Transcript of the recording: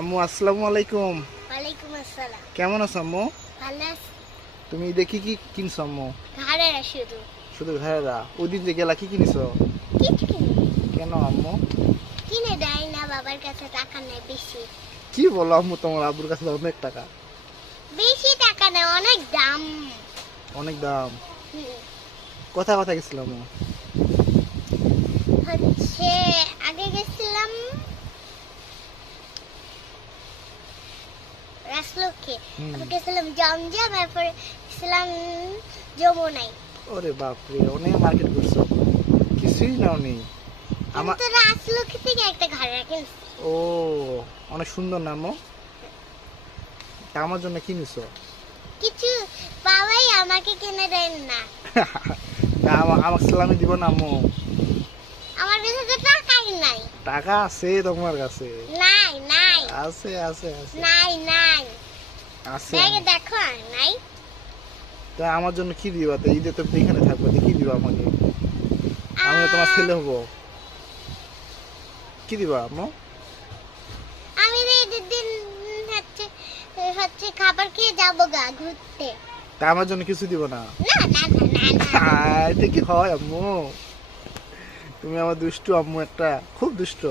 আম্মু আসসালামু আলাইকুম। ওয়ালাইকুম আসসালাম। কেমন আছো আম্মু? ভালো আছি। তুমি দেখি কি কিনছো আম্মু? ঘাড়ের শুধু শুধু ঘরেরা ওই দিন যে গেলা কি কিনছো? কিছু কিনে কেন আম্মু? কিনে দেয় না, বাবার কাছে টাকা নেই বেশি। কি বলো আম্মু, তোমার আব্বুর কাছে তো অনেক টাকা। বেশি টাকা নেই, অনেক দাম। অনেক দাম। হুম। কোথায় কোথায় গেছিলাম আম্মু? হচ্ছে আগে গেছিলাম রাসলক্ষ্মী, হুম। তারপর গেছিলাম জমজম, তারপর গেছিলাম যমুনায়। ওরে বাপরে, অনেক মার্কেট করছো, কিছুই নাও নেই আমার। কিন্তু রাসলক্ষ্মী থেকে একটা ঘাড় কিনছি। ও, অনেক সুন্দর না আম্মু? তা আমার জন্য কিনেছো? কিছু বাবাই আমাকে কিনে দেন না। না আমার সালামি দিব না আম্মু? আমার কাছে তো টাকাই নাই। টাকা আছে তোমার কাছে? নাই নাই আছে আছে আছে নাই নাই আছে। ব্যাগে দেখো আর নাই। তা আমার জন্য কি দিবা? তো ঈদে তো এখানে থাকবো, তো কি দিবা আমাকে? আমি তো তোমার ছেলে হবো, কি দিবা আম্মু? আমি তো ঈদের দিন হচ্ছে হচ্ছে খাবার খেয়ে যাবো গা ঘুরতে। তা আমার জন্য কিছু দিব না? না না না না না। এটা কি হয় আম্মু? তুমি আমার দুষ্টু আম্মু, একটা খুব দুষ্ট।